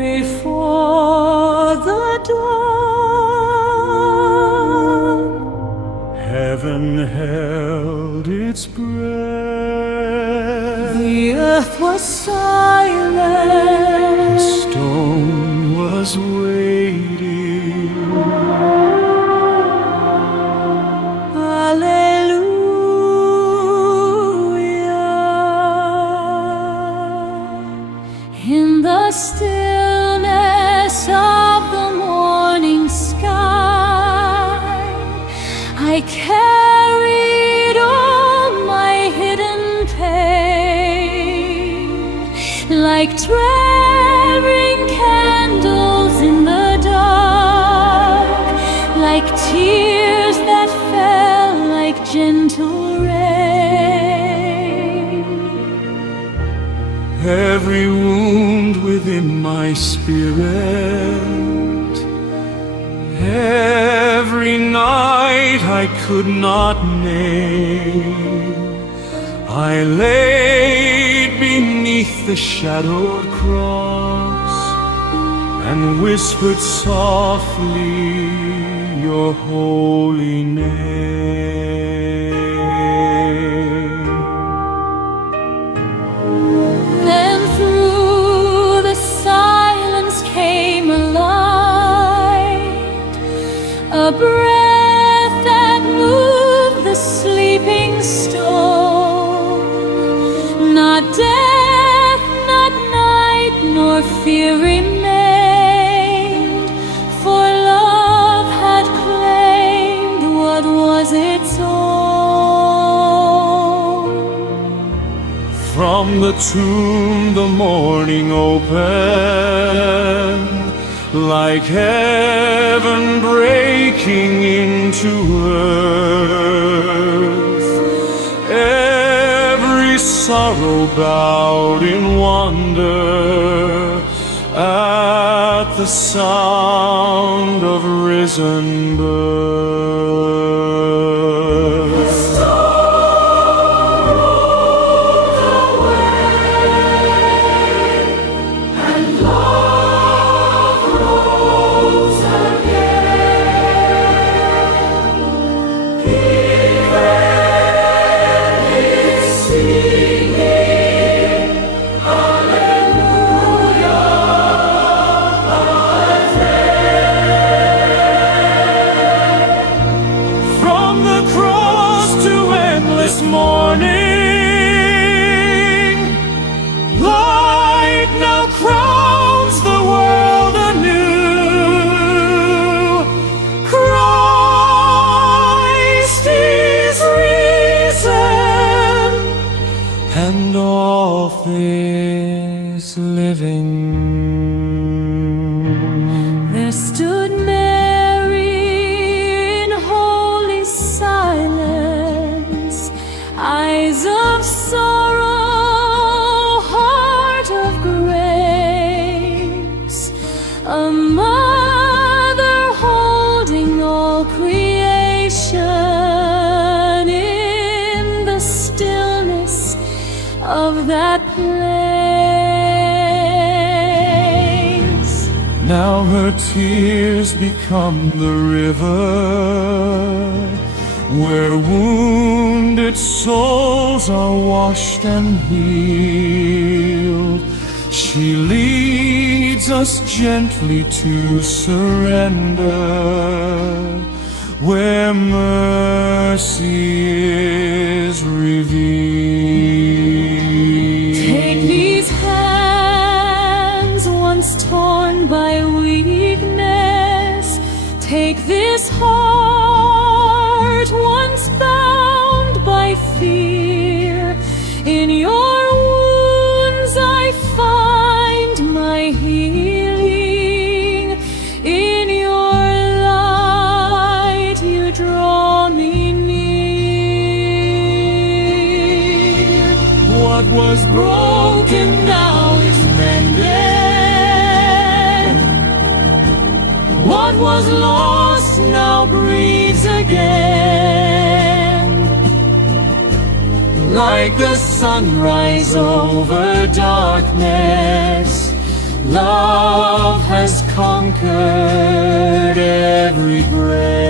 before the dawn. Heaven held its breath. The earth was silent. The stone was waiting. Hallelujah. In the stillness of the morning sky, I carried all my hidden pain, like traveling candles in the dark, like tears that fell like gentle rain. Every wound within my spirit, every night I could not name, I laid beneath the shadowed cross and whispered softly your holy name. Then through the silence came a light, a breath that moved the sleeping stone. Not death, not night, nor fear remained, for love had claimed what was its own. From the tomb the morning opened, like heaven breaking into earth. Every sorrow bowed in wonder at the sound of risen birth. Morning, light now crowns the world anew. Christ is risen, and all things living. There stood Mary in holy silence, eyes of sorrow, heart of grace, a mother holding all creation in the stillness of that place. Now her tears become the river where wounded souls are washed and healed. She leads us gently to surrender, where mercy is revealed. Take these hands once torn by weakness, take this heart once bound by fear. In your wounds I find my healing. In your light you draw me near. What was broken now is mended. What was lost now breathes again. Like the sunrise over darkness, love has conquered every grave.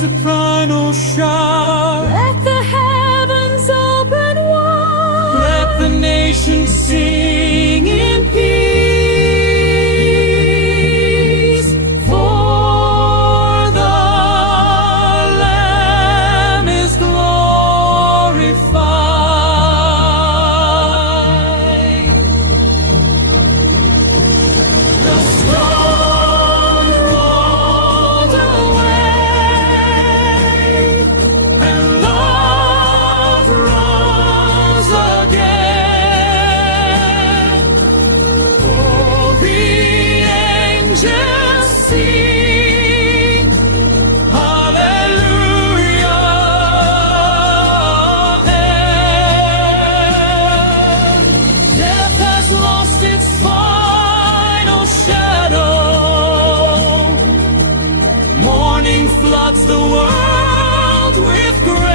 Soprano shout, Let the heavens open wide. let the nations sing in peace. For the Lamb is glorified. The stone rolled away, and love rose again. All the angels sing, hallelujah. And death has lost its final shadow. Morning floods the world with grace.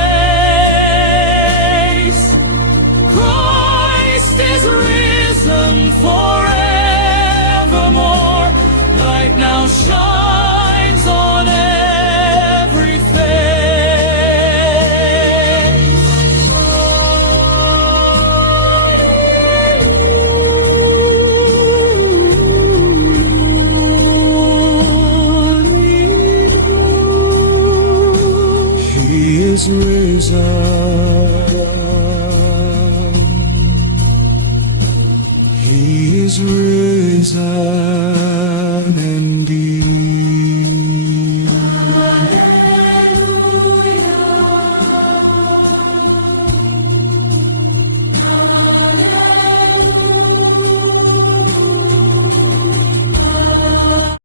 Christ is risen forevermore. Light now shines.